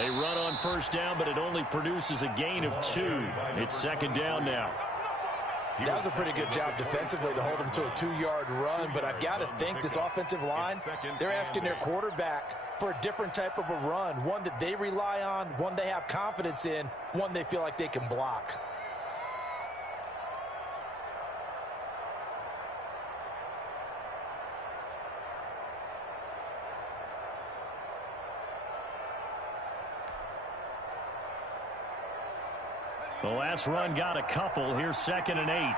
They run on first down, but it only produces a gain of 2. It's second down now. That was a pretty good job defensively to hold them to a 2-yard run, but I've got to think this offensive line, they're asking their quarterback for a different type of a run, one that they rely on, one they have confidence in, one they feel like they can block. The last run got a couple. Here's 2nd and 8.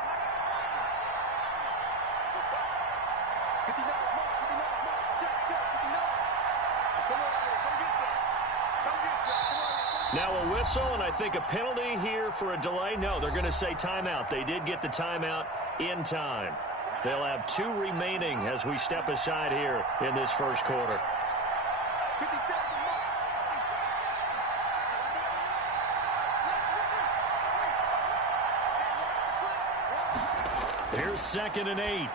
Now a whistle, and I think a penalty here for a delay. No, they're going to say timeout. They did get the timeout in time. They'll have 2 remaining as we step aside here in this first quarter. Here's 2nd and 8.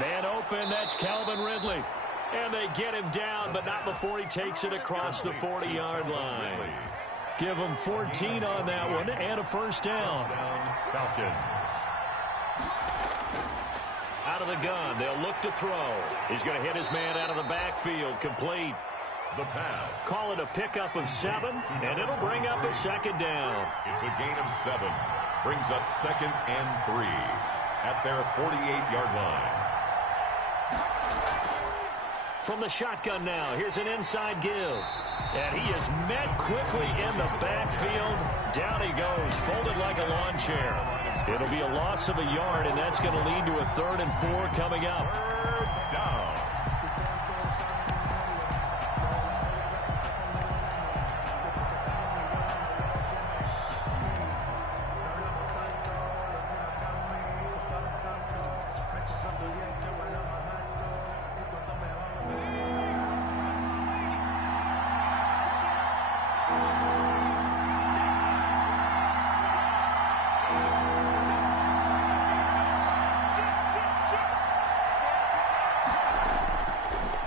Man open, that's Calvin Ridley. And they get him down, but not before he takes it across the 40-yard line. Give him 14 on that one and a first down. Falcons. Out of the gun, they'll look to throw. He's going to hit his man out of the backfield, complete. The pass. Call it a pickup of 7, and it'll bring up a second down. It's a gain of 7. Brings up 2nd and 3 at their 48-yard line. From the shotgun now, here's an inside give. And he is met quickly in the backfield. Down he goes, folded like a lawn chair. It'll be a loss of a yard, and that's going to lead to a 3rd and 4 coming up. 3rd down.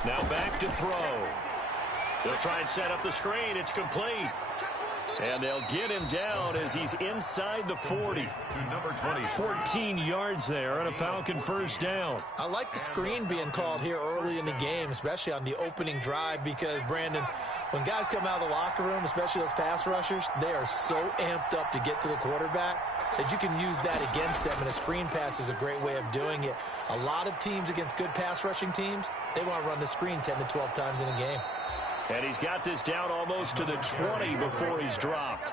Now back to throw. They'll try and set up the screen. It's complete. And they'll get him down as he's inside the 40. To number 20. 14 yards there and a Falcon first down. I like the screen being called here early in the game, especially on the opening drive, because, Brandon, when guys come out of the locker room, especially those pass rushers, they are so amped up to get to the quarterback that you can use that against them, and a screen pass is a great way of doing it. A lot of teams against good pass rushing teams, they want to run the screen 10 to 12 times in a game. And he's got this down almost to the 20 before he's dropped.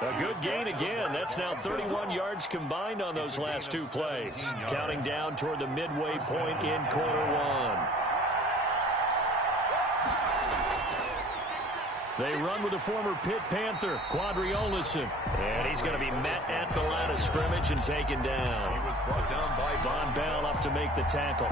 A good gain again. That's now 31 yards combined on those last 2 plays. Counting down toward the midway point in quarter 1. They run with the former Pitt Panther, Quadri Olison. And he's going to be met at the line of scrimmage and taken down. He was brought down by Von Bell up to make the tackle.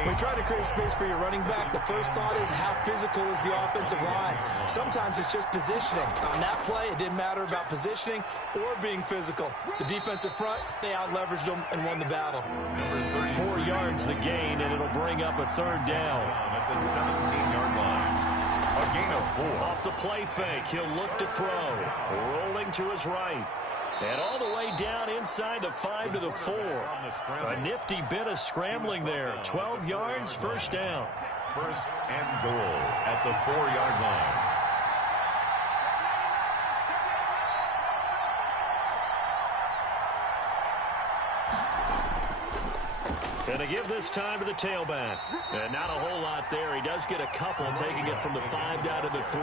When you try to create space for your running back, the first thought is how physical is the offensive line. Sometimes it's just positioning. On that play, it didn't matter about positioning or being physical. The defensive front, they out-leveraged them and won the battle. 4 yards the gain, and it'll bring up a 3rd down. at the 17-yard line. A gain of 4. Off the play fake, he'll look to throw. Rolling to his right. And all the way down inside the 5 to the 4. A nifty bit of scrambling there. 12 yards, first down. First and goal at the 4-yard line. And to give this time to the tailback. And not a whole lot there. He does get a couple, taking it from the 5 down to the 3.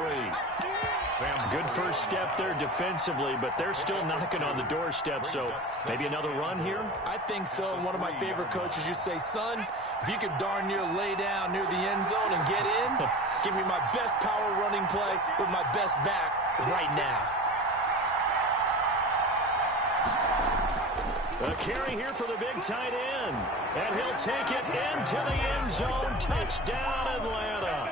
Good first step there defensively, but they're still knocking on the doorstep, so maybe another run here? I think so. And one of my favorite coaches used to say, son, if you can darn near lay down near the end zone and get in, give me my best power running play with my best back right now. A carry here for the big tight end. And he'll take it into the end zone. Touchdown, Atlanta.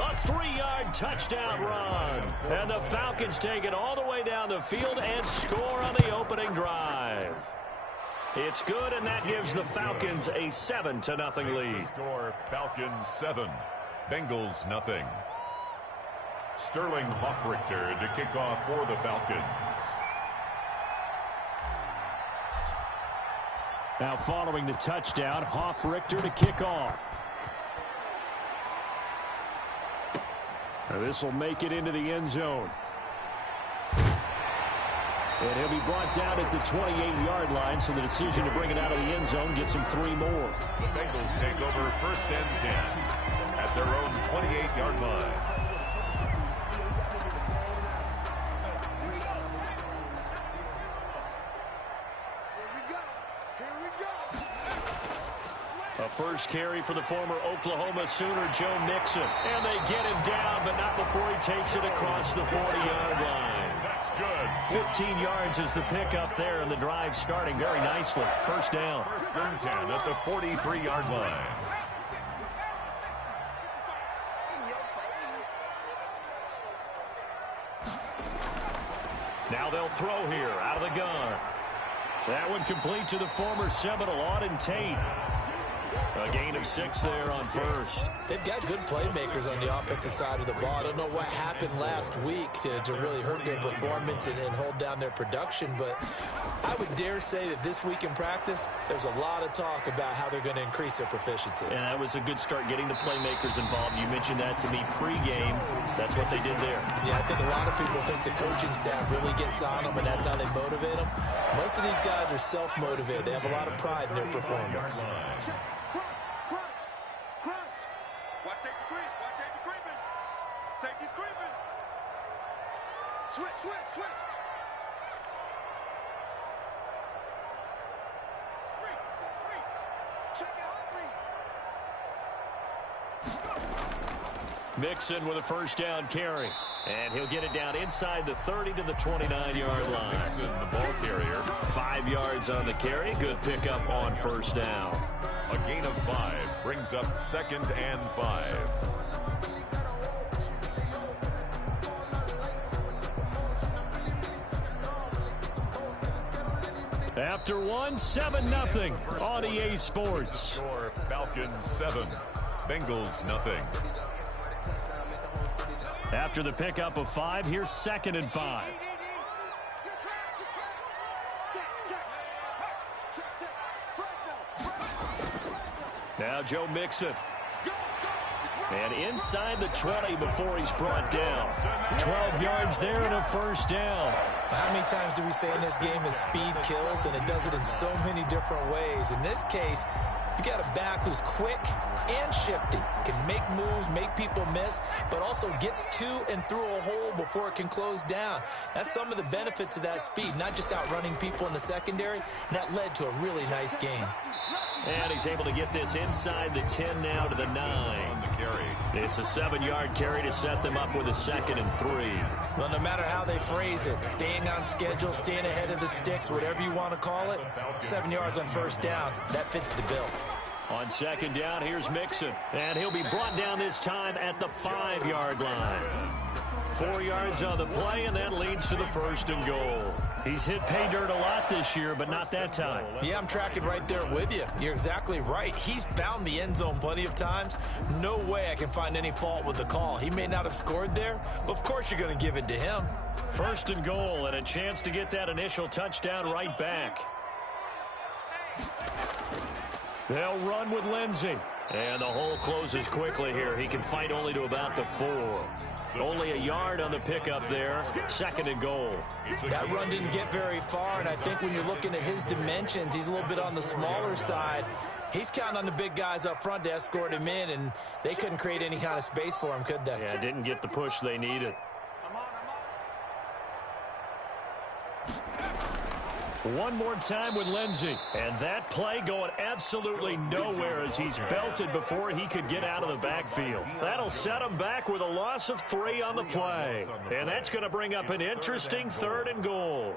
A 3-yard touchdown run. And the Falcons take it all the way down the field and score on the opening drive. It's good, and that gives the Falcons a 7-0 lead. Score, Falcons 7, Bengals nothing. Sterling Hoffrichter to kick off for the Falcons. Now following the touchdown, Hoffrichter to kick off. This will make it into the end zone. And he'll be brought down at the 28-yard line, so the decision to bring it out of the end zone gets him 3 more. The Bengals take over 1st and 10 at their own 28-yard line. A first carry for the former Oklahoma Sooner, Joe Mixon. And they get him down, but not before he takes it across the 40-yard line. That's good. 15 yards is the pickup there, and the drive starting very nicely. First down. 1st and 10 at the 43-yard line. Now they'll throw here out of the gun. That one complete to the former Seminole, Auden Tate. A gain of 6 there on first. They've got good playmakers on the offensive side of the ball. I don't know what happened last week to really hurt their performance and hold down their production, but I would dare say that this week in practice, there's a lot of talk about how they're going to increase their proficiency. And that was a good start getting the playmakers involved. You mentioned that to me pregame. That's what they did there. Yeah, I think a lot of people think the coaching staff really gets on them, and that's how they motivate them. Most of these guys are self-motivated. They have a lot of pride in their performance. Safety's creeping. Switch. Street. Check it out, Mixon with a first down carry. And he'll get it down inside the 30 to the 29-yard line. Mixon, the ball carrier. 5 yards on the carry. Good pickup on first down. A gain of 5 brings up 2nd and 5. After 7-0 on EA Sports. Score Falcons 7, Bengals nothing. After the pickup of 5, here's 2nd and 5. Now Joe Mixon. And inside the 20 before he's brought down. 12 yards there and a first down. How many times do we say in this game that speed kills, and it does it in so many different ways? In this case, you got a back who's quick and shifty, can make moves, make people miss, but also gets to and through a hole before it can close down. That's some of the benefits of that speed, not just outrunning people in the secondary, and that led to a really nice game. And he's able to get this inside the 10 now to the 9. It's a 7-yard carry to set them up with a 2nd and 3. Well, no matter how they phrase it, staying on schedule, staying ahead of the sticks, whatever you want to call it, 7 yards on first down, that fits the bill. On 2nd down, here's Mixon. And he'll be brought down this time at the 5-yard line. 4 yards on the play, and that leads to the 1st and goal. He's hit pay dirt a lot this year, but not that time. Yeah, I'm tracking right there with you. You're exactly right. He's found the end zone plenty of times. No way I can find any fault with the call. He may not have scored there, but of course you're going to give it to him. 1st and goal, and a chance to get that initial touchdown right back. They'll run with Lindsey. And the hole closes quickly here. He can fight only to about the 4. Only a yard on the pickup there. 2nd and goal. That run didn't get very far, and I think when you're looking at his dimensions, he's a little bit on the smaller side. He's counting on the big guys up front to escort him in, and they couldn't create any kind of space for him, could they? Yeah, didn't get the push they needed. One more time with Lindsey. And that play going absolutely nowhere as he's belted before he could get out of the backfield. That'll set him back with a loss of 3 on the play. And that's going to bring up an interesting 3rd and goal.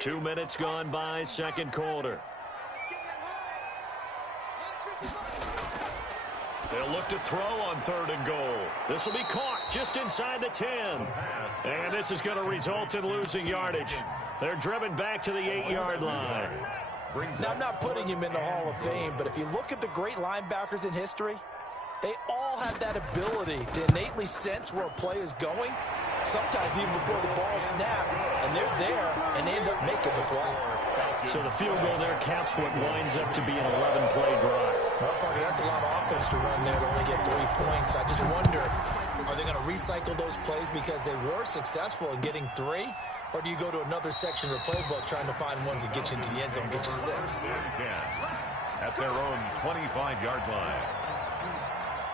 Two minutes gone by, 2nd quarter. They'll look to throw on 3rd and goal. This will be caught just inside the 10. And this is going to result in losing yardage. They're driven back to the 8-yard line. brings Now, up I'm not putting him in the Hall of Fame, but if you look at the great linebackers in history, they all have that ability to innately sense where a play is going, sometimes even before the ball snapped, and they're there, and they end up making the play. So the field goal there caps what winds up to be an 11-play drive. Well, Parker, that's a lot of offense to run there to only get 3 points. I just wonder, are they going to recycle those plays because they were successful in getting 3? Or do you go to another section of the playbook trying to find ones that get you into the end zone, get you 6? 10 at their own 25-yard line.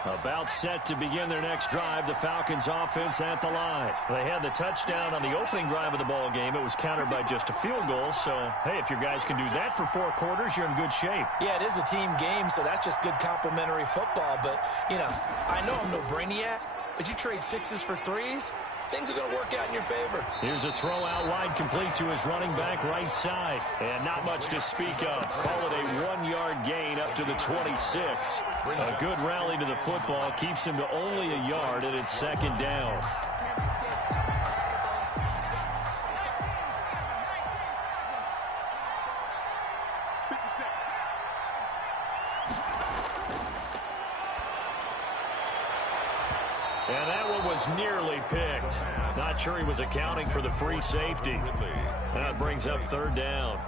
About set to begin their next drive, the Falcons offense at the line. They had the touchdown on the opening drive of the ball game. It was countered by just a field goal. So, hey, if your guys can do that for 4 quarters, you're in good shape. Yeah, it is a team game, so that's just good complimentary football. But, you know, I know I'm no brainiac, but you trade 6s for 3s, things are going to work out in your favor. Here's a throw out wide, complete to his running back right side. And not much to speak of. Call it a 1-yard gain up to the 26. A good rally to the football keeps him to only a yard, and it's 2nd down. And that one was nearly picked. Not sure he was accounting for the free safety. That brings up 3rd down.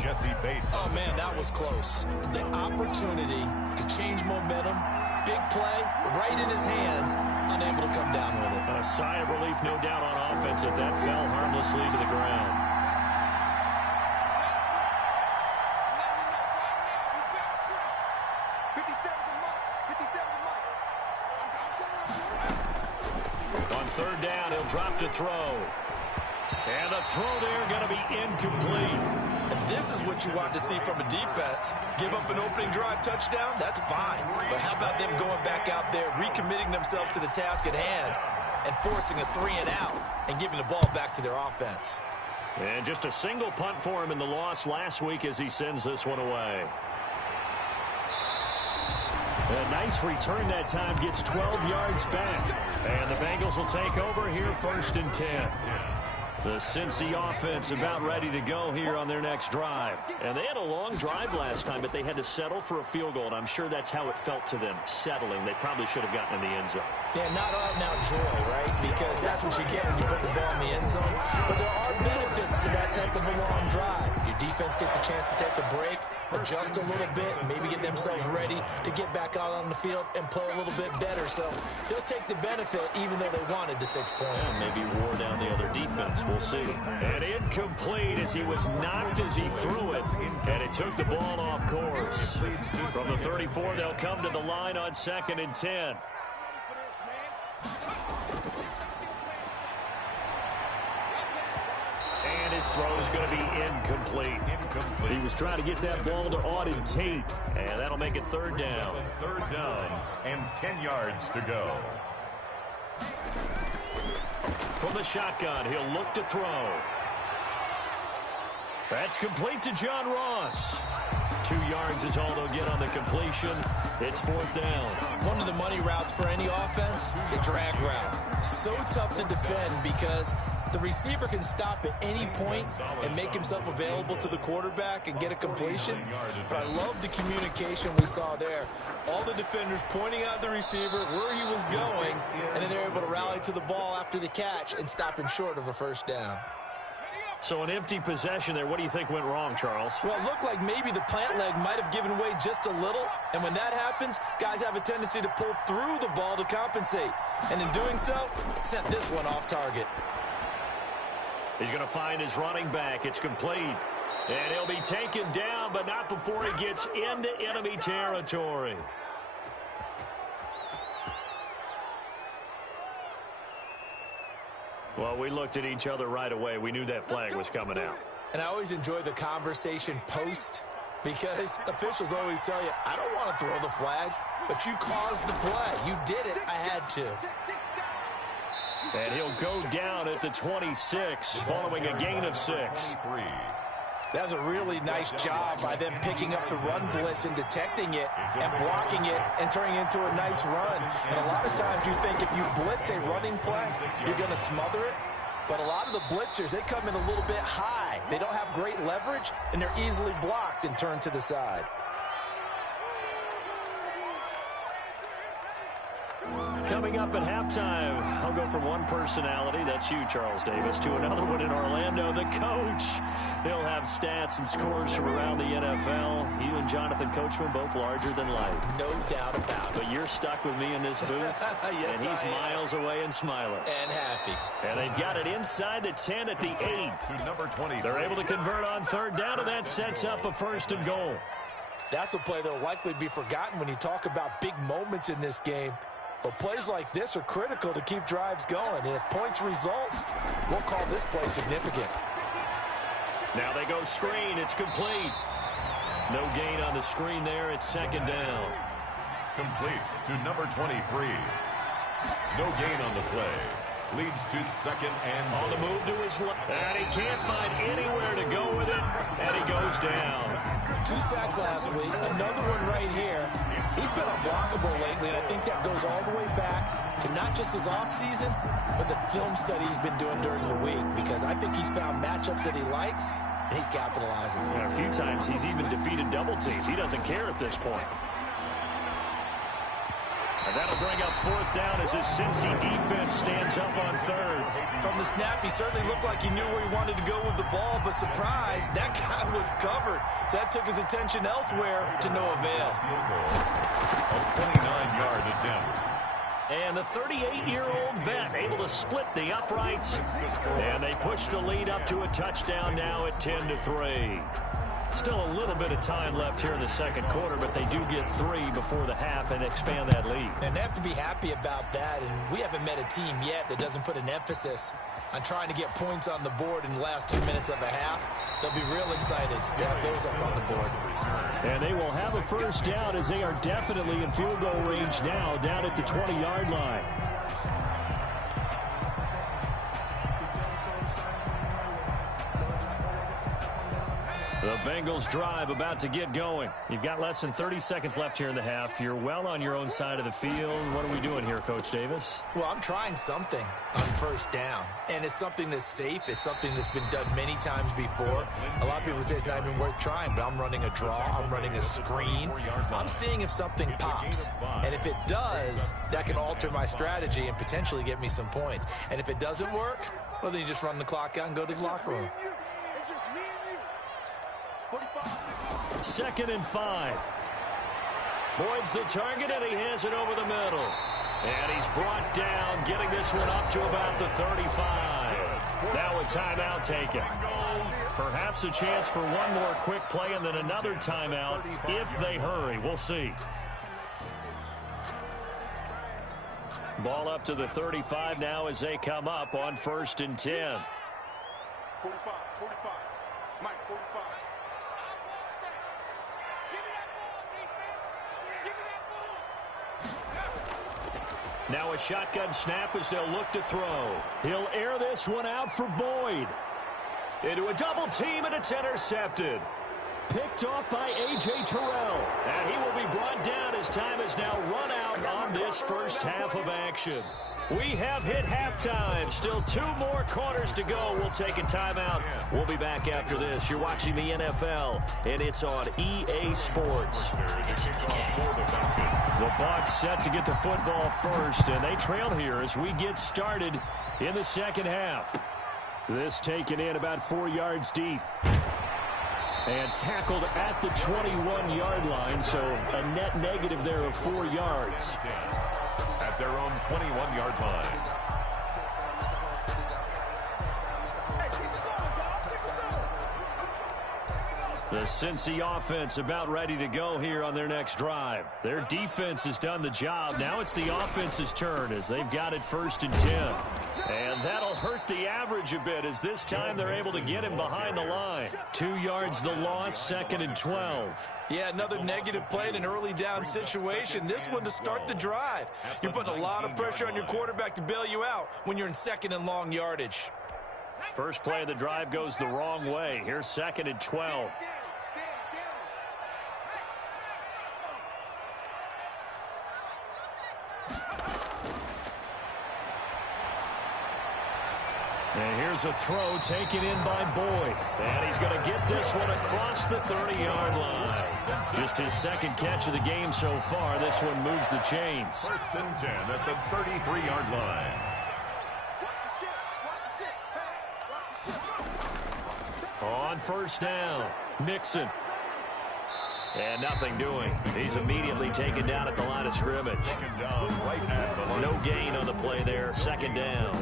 Jesse Bates. Oh, man, that was close. The opportunity to change momentum, big play, right in his hands, unable to come down with it. A sigh of relief, no doubt, on offense that fell harmlessly to the ground. On 3rd down, he'll drop to throw. And the throw there going to be incomplete. And this is what you want to see from a defense. Give up an opening drive touchdown, that's fine. But how about them going back out there, recommitting themselves to the task at hand, and forcing a 3-and-out and giving the ball back to their offense. And just a single punt for him in the loss last week as he sends this one away. A nice return that time, gets 12 yards back. And the Bengals will take over here 1st and 10. The Cincy offense about ready to go here on their next drive. And they had a long drive last time, but they had to settle for a field goal. And I'm sure that's how it felt to them, settling. They probably should have gotten in the end zone. Yeah, not out-and-out joy, right? Because that's what you get when you put the ball in the end zone. But there are benefits to that type of a long drive. Your defense gets a chance to take a break, adjust a little bit, maybe get themselves ready to get back out on the field and play a little bit better. So they'll take the benefit even though they wanted the 6 points. Yeah, maybe wore down the other defense. We'll see. And incomplete as he was knocked as he threw it. And it took the ball off course. From the 34, they'll come to the line on 2nd and 10. And his throw is going to be incomplete. He was trying to get that ball to Auden Tate. And that'll make it 3rd down. 3rd down and 10 yards to go. From the shotgun, he'll look to throw. That's complete to John Ross. 2 yards is all they'll get on the completion. It's 4th down. One of the money routes for any offense, the drag route. So tough to defend because the receiver can stop at any point and make himself available to the quarterback and get a completion. But I love the communication we saw there. All the defenders pointing out the receiver, where he was going, and then they're able to rally to the ball after the catch and stop him short of a 1st down. So an empty possession there. What do you think went wrong, Charles? Well, it looked like maybe the plant leg might have given way just a little. And when that happens, guys have a tendency to pull through the ball to compensate. And in doing so, sent this one off target. He's going to find his running back. It's complete. And he'll be taken down, but not before he gets into enemy territory. Well, we looked at each other right away. We knew that flag was coming out. And I always enjoy the conversation post because officials always tell you, I don't want to throw the flag, but you caused the play. You did it. I had to. And he'll go down at the 26 following a gain of 6. That was a really nice job by them picking up the run blitz and detecting it and blocking it and turning it into a nice run. And a lot of times you think if you blitz a running play, you're going to smother it. But a lot of the blitzers, they come in a little bit high. They don't have great leverage, and they're easily blocked and turned to the side. Coming up at halftime, I'll go from one personality, that's you, Charles Davis, to another one in Orlando, the coach. He'll have stats and scores from around the NFL. You and Jonathan Coachman, both larger than life. No doubt about it. But you're stuck with me in this booth, yes, and he's miles away and smiling. And happy. And they've got it inside the 10 at the 8. To number 20. They're able to convert on third down, and that sets up a 1st and goal. That's a play that will likely be forgotten when you talk about big moments in this game. But plays like this are critical to keep drives going. And if points result, we'll call this play significant. Now they go screen. It's complete. No gain on the screen there. It's 2nd down. Complete to number 23. No gain on the play. Leads to 2nd and On the move to his left. And he can't find anywhere to go with it. And he goes down. 2 sacks last week. Another one right here. He's been unblockable lately, and I think that goes all the way back to not just his offseason, but the film study he's been doing during the week, because I think he's found matchups that he likes, and he's capitalizing. And a few times he's even defeated double teams. He doesn't care at this point. And that'll bring up 4th down as his Cincy defense stands up on 3rd. From the snap, he certainly looked like he knew where he wanted to go with the ball, but surprise, that guy was covered. So that took his attention elsewhere to no avail. a 29-yard attempt. And the 38-year-old vet able to split the uprights. And they push the lead up to a touchdown now at 10-3. Still a little bit of time left here in the 2nd quarter, but they do get 3 before the half and expand that lead. And they have to be happy about that. And we haven't met a team yet that doesn't put an emphasis on trying to get points on the board in the last 2 minutes of a half. They'll be real excited to have those up on the board. And they will have a 1st down as they are definitely in field goal range now down at the 20-yard line. The Bengals drive about to get going. You've got less than 30 seconds left here in the half. You're well on your own side of the field. What are we doing here, Coach Davis? Well, I'm trying something on 1st down. And it's something that's safe. It's something that's been done many times before. A lot of people say it's not even worth trying, but I'm running a draw. I'm running a screen. I'm seeing if something pops. And if it does, that can alter my strategy and potentially get me some points. And if it doesn't work, well, then you just run the clock out and go to the locker room. It's just me and you. 2nd and 5. Boyd's the target, and he has it over the middle. And he's brought down, getting this one up to about the 35. Now a timeout taken. Perhaps a chance for one more quick play and then another timeout if they hurry. We'll see. Ball up to the 35 now as they come up on 1st and 10. 45, 45. Mike, 45. Now a shotgun snap as they'll look to throw. He'll air this one out for Boyd. Into a double team, and it's intercepted. Picked off by A.J. Terrell. And he will be brought down as time has now run out on this 1st half of action. We have hit halftime. Still 2 more quarters to go. We'll take a timeout. We'll be back after this. You're watching the NFL, and it's on EA Sports. It's in the game. The Bucs set to get the football first, and they trail here as we get started in the 2nd half. This taken in about 4 yards deep. And tackled at the 21-yard line, so a net negative there of 4 yards. At their own 21-yard line. The Cincy offense about ready to go here on their next drive. Their defense has done the job. Now it's the offense's turn as they've got it 1st and 10. And that'll hurt the average a bit as this time they're able to get him behind the line. 2 yards the loss, 2nd and 12. Yeah, another negative play in an early down situation. This one to start the drive. You're putting a lot of pressure on your quarterback to bail you out when you're in 2nd and long yardage. First play of the drive goes the wrong way. Here's 2nd and 12. And here's a throw taken in by Boyd. And he's going to get this one across the 30-yard line. Just his second catch of the game so far. This one moves the chains. First and 10 at the 33-yard line. On first down, Mixon. And nothing doing. He's immediately taken down at the line of scrimmage. No gain on the play there. Second down.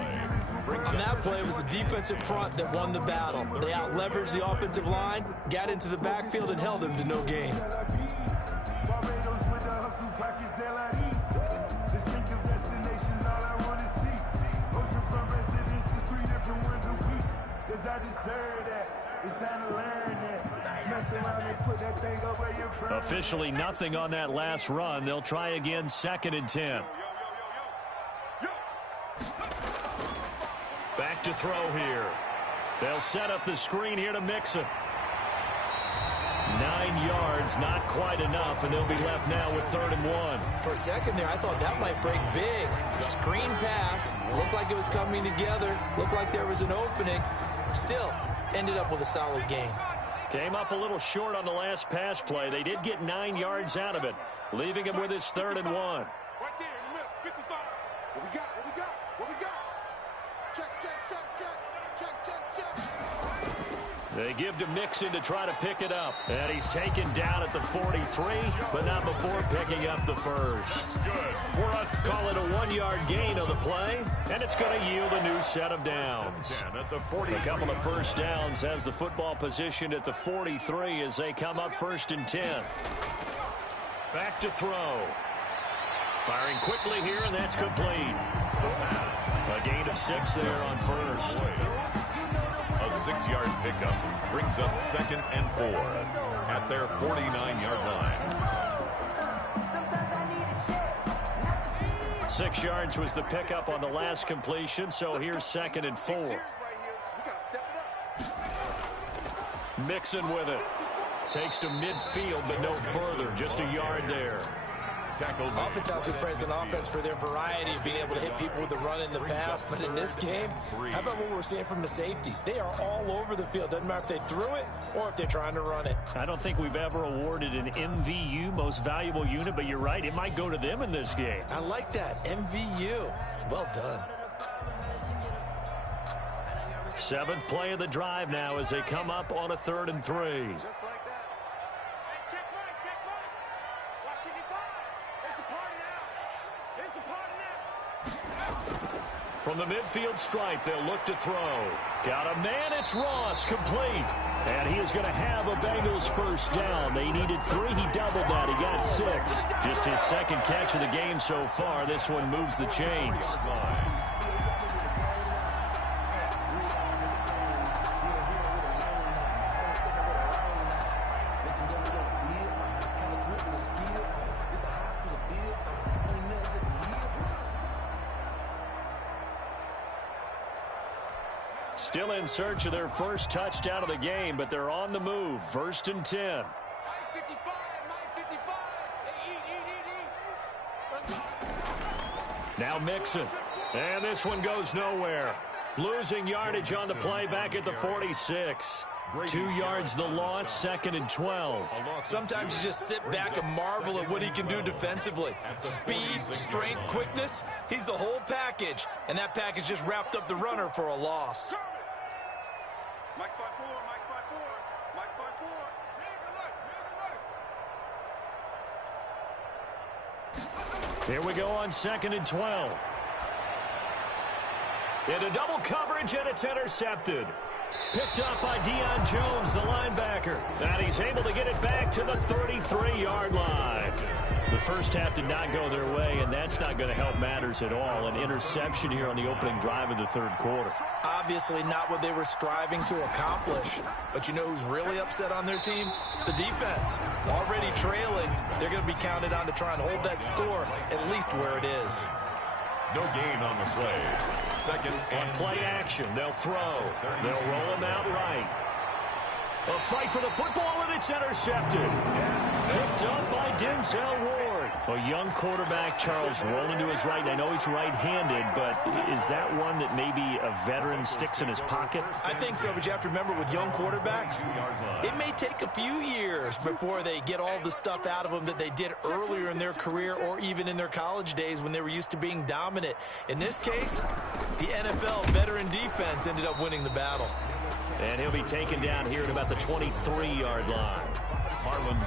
On that play, it was the defensive front that won the battle. They out-leveraged the offensive line, got into the backfield, and held him to no gain. Officially nothing on that last run. They'll try again, second and 10. Back to throw here. They'll set up the screen here to Mixon. 9 yards, not quite enough, and they'll be left now with 3rd and 1. For a second there, I thought that might break big. Screen pass, looked like it was coming together, looked like there was an opening. Still, ended up with a solid gain. Came up a little short on the last pass play. They did get 9 yards out of it, leaving him with his 3rd and 1. Right there in the middle, 55. What we got? What we got? What we got? Check, check, check, check. Check, check, check. They give to Mixon to try to pick it up. And he's taken down at the 43, but not before picking up the first. We'll call it a 1-yard gain on the play, and it's going to yield a new set of downs. A couple of first downs has the football position at the 43 as they come up 1st and 10. Back to throw. Firing quickly here, and that's complete. A gain of 6 there on first. A 6-yard pickup brings up 2nd and 4 at their 49-yard line. 6 yards was the pickup on the last completion, so here's 2nd and 4. Mixon with it. Takes to midfield, but no further. Just a yard there. Oftentimes we praise an offense for their variety of being able to hit people with the run in the pass, but in this game, how about what we're seeing from the safeties? They are all over the field. Doesn't matter if they threw it or if they're trying to run it. I don't think we've ever awarded an MVU, most valuable unit, but you're right, it might go to them in this game. I like that, MVU. Well done. 7th play of the drive now as they come up on a 3rd and 3. Just like that. Hey, check mine, check mine. Watch it, it's a party now. It's a party now. From the midfield stripe, they'll look to throw. Got a man, it's Ross, complete. And he is going to have a Bengals first down. They needed 3, he doubled that, he got 6. Just his 2nd catch of the game so far. This one moves the chains. Still in search of their first touchdown of the game, but they're on the move. 1st and 10. Mike 55, Mike 55. Hey, eat. Now Mixon. And this one goes nowhere. Losing yardage on the play back at the 46. 2 yards the loss, 2nd and 12. Sometimes you just sit back and marvel at what he can do defensively. Speed, strength, quickness, he's the whole package. And that package just wrapped up the runner for a loss. Mike 5-4, Mike 5-4, Mike 5-4. Here we go on 2nd and 12. Into double coverage, and it's intercepted. Picked up by Deion Jones, the linebacker. And he's able to get it back to the 33-yard line. The first half did not go their way, and that's not going to help matters at all. An interception here on the opening drive of the 3rd quarter. Obviously not what they were striving to accomplish. But you know who's really upset on their team? The defense. Already trailing, they're going to be counted on to try and hold that score at least where it is. No gain on the play. 2nd On and play action, they'll throw. They'll roll him out right. A fight for the football, and it's intercepted. Picked up by Denzel Ward. A young quarterback, Charles, rolling to his right. And I know he's right-handed, but is that one that maybe a veteran sticks in his pocket? I think so, but you have to remember with young quarterbacks, it may take a few years before they get all the stuff out of them that they did earlier in their career or even in their college days when they were used to being dominant. In this case, the NFL veteran defense ended up winning the battle. And he'll be taken down here at about the 23-yard line.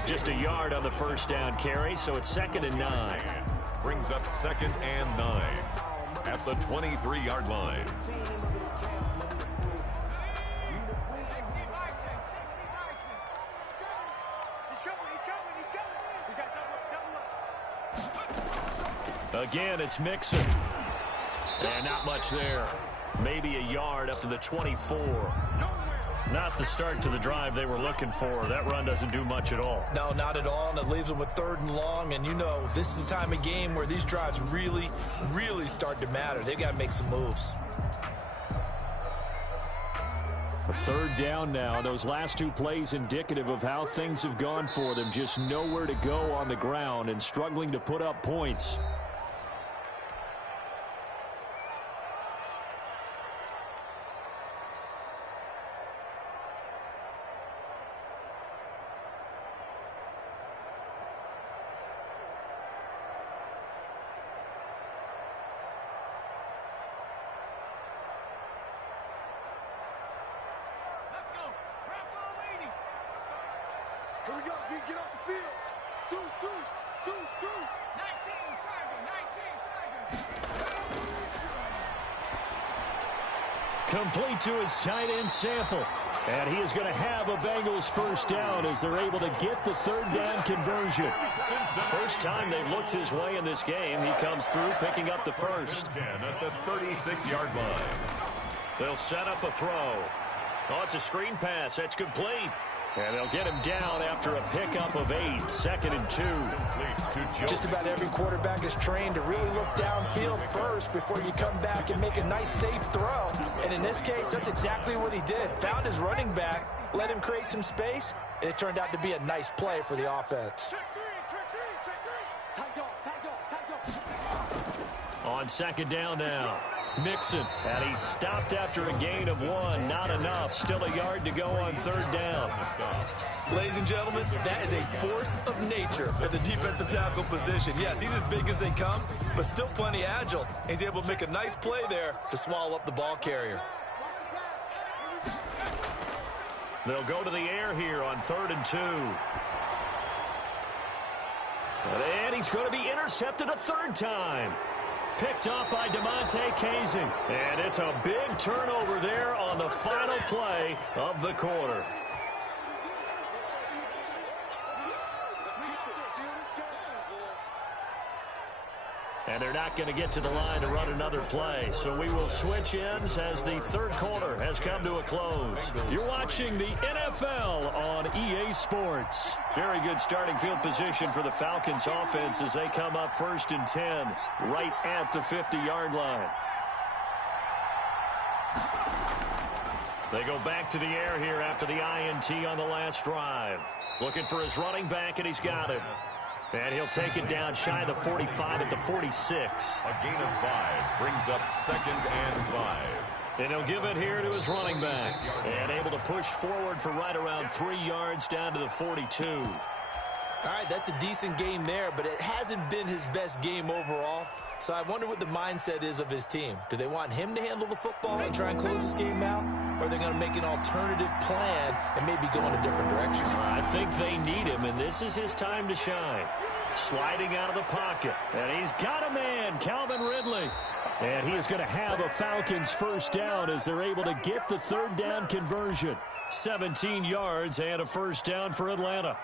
Just a yard on the first down carry, so it's 2nd and 9. Brings up 2nd and 9 at the 23-yard line. Again, it's Mixon. And not much there. Maybe a yard up to the 24. Not the start to the drive they were looking for. That run doesn't do much at all. No, not at all, and it leaves them with 3rd and long. And you know, this is the time of game where these drives really, really start to matter. They've got to make some moves. A 3rd down now. Those last 2 plays indicative of how things have gone for them. Just nowhere to go on the ground and struggling to put up points. Here we go, D, get off the field. Deuce. 19 Tigers. Complete to his tight end Sample. And he is going to have a Bengals first down as they're able to get the 3rd down conversion. First time they've looked his way in this game. He comes through picking up the first. 10 at the 36-yard line. They'll set up a throw. Oh, it's a screen pass. That's complete. And they'll get him down after a pickup of 8. 2nd and 2. Just about every quarterback is trained to really look downfield first before you come back and make a nice, safe throw. And in this case, that's exactly what he did. Found his running back, let him create some space, and it turned out to be a nice play for the offense. On 2nd down now. Mixon, and he's stopped after a gain of 1. Not enough. Still a yard to go on 3rd down. Ladies and gentlemen, that is a force of nature at the defensive tackle position. Yes, he's as big as they come, but still plenty agile. He's able to make a nice play there to swallow up the ball carrier. They'll go to the air here on 3rd and 2. And he's going to be intercepted a 3rd time. Picked up by DeMonte Casing. And it's a big turnover there on the final play of the quarter. And they're not going to get to the line to run another play. So we will switch ends as the 3rd quarter has come to a close. You're watching the NFL on EA Sports. Very good starting field position for the Falcons offense as they come up 1st and 10 right at the 50-yard line. They go back to the air here after the INT on the last drive. Looking for his running back, and he's got it. And he'll take it down shy of the 45 at the 46. A gain of 5 brings up 2nd and 5. And he'll give it here to his running back. And able to push forward for right around 3 yards down to the 42. All right, that's a decent game there, but it hasn't been his best game overall. So I wonder what the mindset is of his team. Do they want him to handle the football and try and close this game out? Or are they going to make an alternative plan and maybe go in a different direction? I think they need him, and this is his time to shine. Sliding out of the pocket. And he's got a man, Calvin Ridley. And he is going to have a Falcons first down as they're able to get the 3rd down conversion. 17 yards and a first down for Atlanta.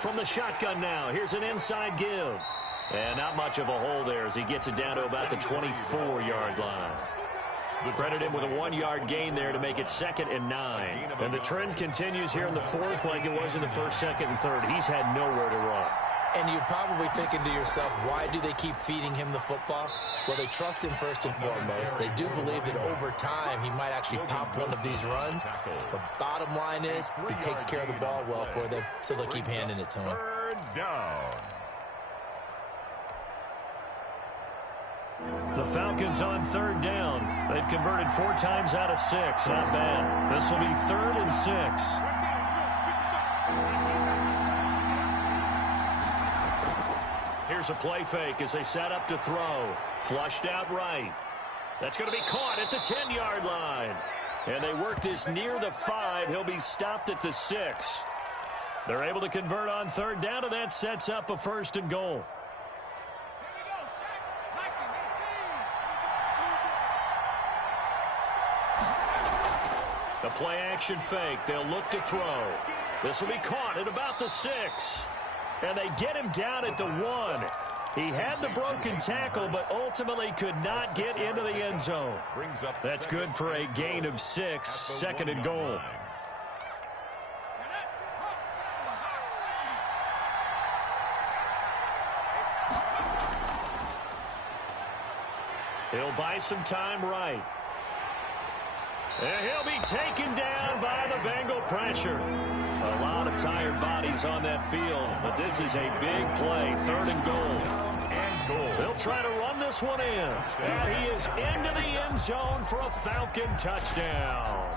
From the shotgun now, here's an inside give. And not much of a hole there as he gets it down to about the 24-yard line. Credit him with a 1-yard gain there to make it 2nd and 9. And the trend continues here in the 4th like it was in the 1st, 2nd, and 3rd. He's had nowhere to run. And you're probably thinking to yourself, why do they keep feeding him the football? Well, they trust him first and foremost. They do believe that over time he might actually pop one of these runs. But bottom line is, he takes care of the ball well for them, so they'll keep handing it to him. Third down. The Falcons on third down. They've converted 4 times out of 6. Not bad. This will be 3rd and 6. Here's a play fake as they set up to throw. Flushed out right. That's going to be caught at the 10-yard line. And they work this near the 5. He'll be stopped at the 6. They're able to convert on third down, and that sets up a 1st and goal. The play action fake. They'll look to throw. This will be caught at about the 6. And they get him down at the 1. He had the broken tackle, but ultimately could not get into the end zone. That's good for a gain of 6, 2nd and goal. He'll buy some time right. And he'll be taken down by the Bengal pressure. A lot of tired bodies on that field, but this is a big play, 3rd and goal. They'll try to run this one in. And he is into the end zone for a Falcon touchdown.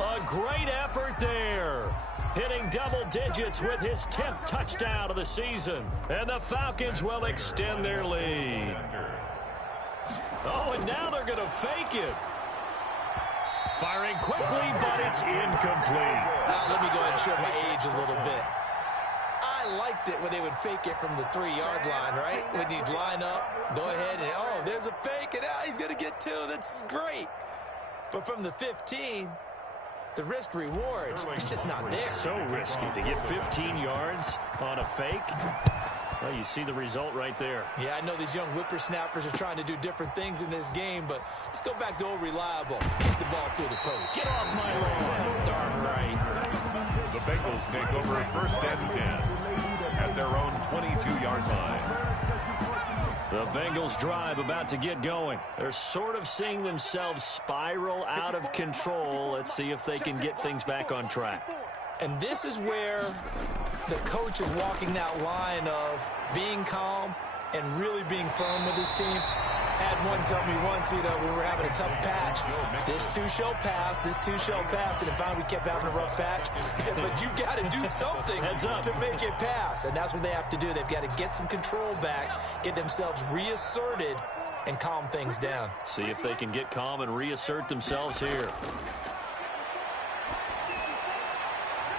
A great effort there. Hitting double digits with his 10th touchdown of the season. And the Falcons will extend their lead. Oh, and now they're going to fake it. Firing quickly, but it's incomplete. Let me go ahead and show my age a little bit. I liked it when they would fake it from the 3-yard line, right? When you'd line up, go ahead and, oh, there's a fake, and he's going to get 2. That's great. But from the 15, the risk-reward is just not there. So risky to get 15 yards on a fake. Well, you see the result right there. Yeah, I know these young whippersnappers are trying to do different things in this game, but let's go back to old reliable. Kick the ball through the post. Get off my lawn. That's darn right. The Bengals take over 1st and 10 at their own 22-yard line. The Bengals drive about to get going. They're sort of seeing themselves spiral out of control. Let's see if they can get things back on track. And this is where the coach is walking that line of being calm and really being firm with his team. Had one tell me once, we were having a tough patch. This too shall pass, this too shall pass. And if finally we kept having a rough patch, he said, but you got to do something to make it pass. And that's what they have to do. They've got to get some control back, get themselves reasserted, and calm things down. See if they can get calm and reassert themselves here.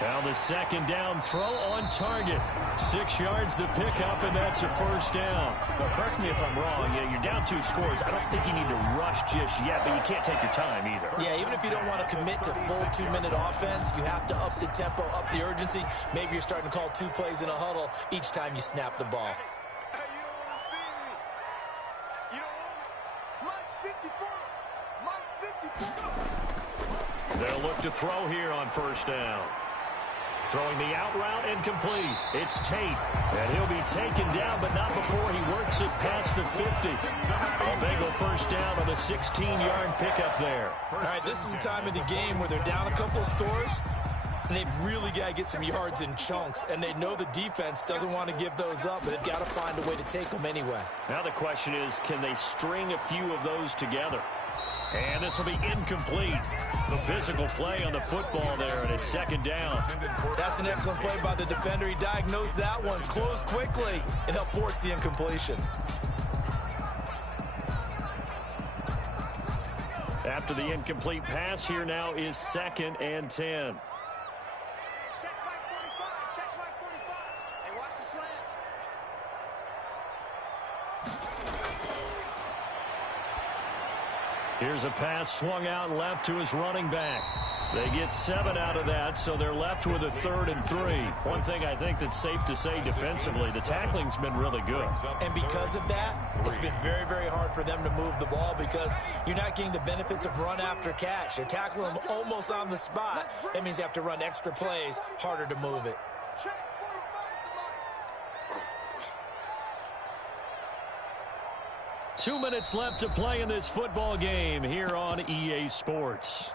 Now the 2nd down throw on target. 6 yards the pickup, and that's a 1st down. Well, correct me if I'm wrong. Yeah, you're down 2 scores. I don't think you need to rush just yet, but you can't take your time either. Yeah, even if you don't want to commit to full 2-minute offense, you have to up the tempo, up the urgency. Maybe you're starting to call 2 plays in a huddle each time you snap the ball. Hey, you don't want to see me. You don't want me. Mine's 54. Mine's 54. They'll look to throw here on 1st down. Throwing the out route incomplete. It's Tate, and he'll be taken down, but not before he works it past the 50. A Bengal 1st down on the 16-yard pickup there. All right, this is the time of the game where they're down a couple of scores, and they've really got to get some yards in chunks, and they know the defense doesn't want to give those up, but they've got to find a way to take them anyway. Now the question is, can they string a few of those together? And this will be incomplete. The physical play on the football there, and it's 2nd down. That's an excellent play by the defender. He diagnosed that one, closed quickly, and helped force the incompletion. After the incomplete pass, here now is 2nd and 10. Check back 45. Check back 45. Hey, watch the slant. Here's a pass swung out left to his running back. They get 7 out of that, so they're left with a 3rd and 3. One thing I think that's safe to say defensively, the tackling's been really good. And because of that, it's been very, very hard for them to move the ball because you're not getting the benefits of run after catch. They're tackling them almost on the spot. That means you have to run extra plays, harder to move it. Check 45 to 2 minutes left to play in this football game here on EA Sports.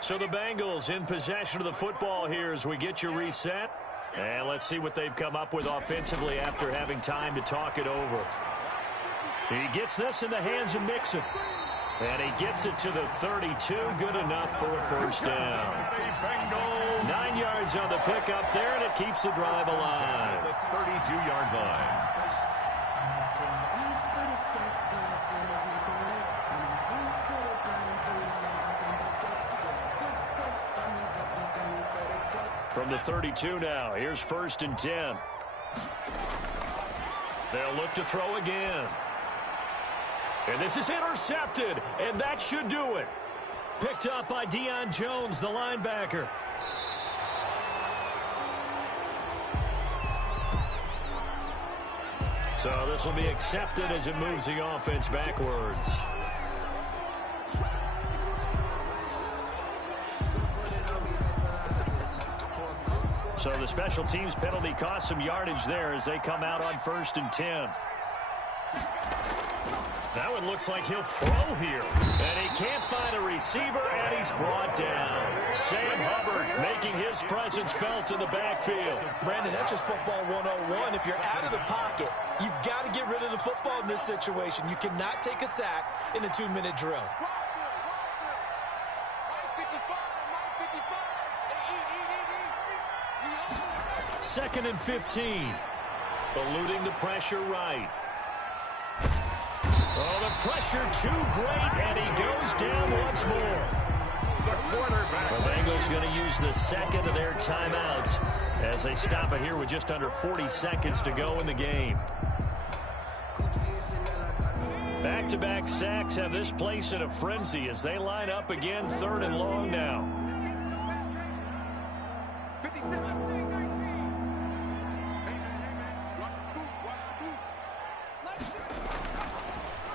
So the Bengals in possession of the football here as we get your reset. And let's see what they've come up with offensively after having time to talk it over. He gets this in the hands of Mixon. And he gets it to the 32. Good enough for a first down. 9 yards on the pickup there, and it keeps the drive alive. 32-yard line. From the 32 now, here's 1st and 10. They'll look to throw again. And this is intercepted, and that should do it. Picked up by Deion Jones, the linebacker. So this will be accepted as it moves the offense backwards. So the special teams penalty cost some yardage there as they come out on 1st and 10. That one looks like he'll throw here. And he can't find a receiver, and he's brought down. Sam Hubbard making his presence felt in the backfield. Brandon, that's just football 101. If you're out of the pocket, you've got to get rid of the football in this situation. You cannot take a sack in a 2-minute drill. 2nd and 15. Eluding the pressure right. Oh, the pressure too great, and he goes down once more. The Bengals going to use the second of their timeouts as they stop it here with just under 40 seconds to go in the game. Back-to-back sacks have this place in a frenzy as they line up again 3rd and long now. 57.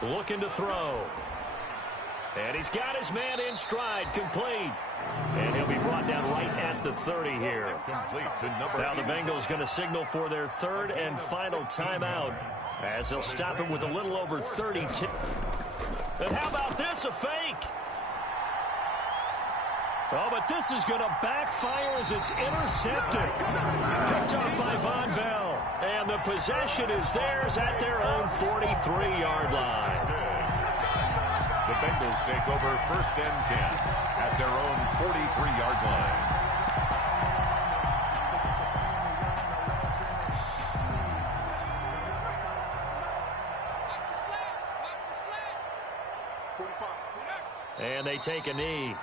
Looking to throw. And he's got his man in stride, complete. And he'll be brought down right at the 30 here. Now the Bengals going to signal for their 3rd and final timeout as they'll stop him with a little over 32. And how about this, a fake? Oh, but this is going to backfire as it's intercepted. Picked up by Von Bell. And the possession is theirs at their own 43-yard line. The Bengals take over 1st and 10 at their own 43-yard line. And they take a knee.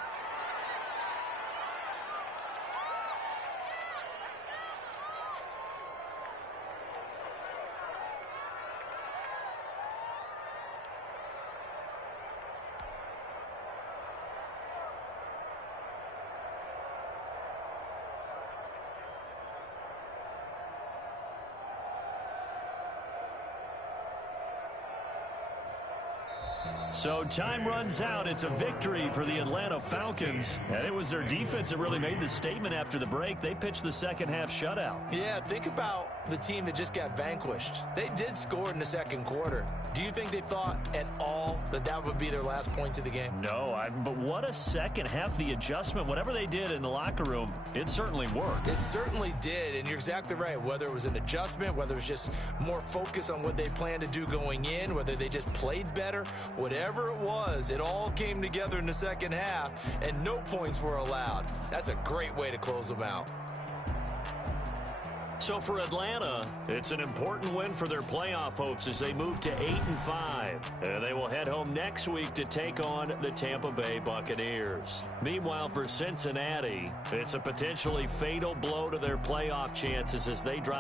So time runs out. It's a victory for the Atlanta Falcons. And it was their defense that really made the statement after the break. They pitched the second half shutout. Yeah, think about the team that just got vanquished. They did score in the 2nd quarter. Do you think they thought at all that that would be their last points of the game? No, but what a second half. The adjustment, whatever they did in the locker room, it certainly worked. It certainly did, and you're exactly right. Whether it was an adjustment, whether it was just more focus on what they planned to do going in, whether they just played better, whatever it was, it all came together in the 2nd half, and no points were allowed. That's a great way to close them out. So for Atlanta, it's an important win for their playoff hopes as they move to 8-5. And they will head home next week to take on the Tampa Bay Buccaneers. Meanwhile, for Cincinnati, it's a potentially fatal blow to their playoff chances as they drop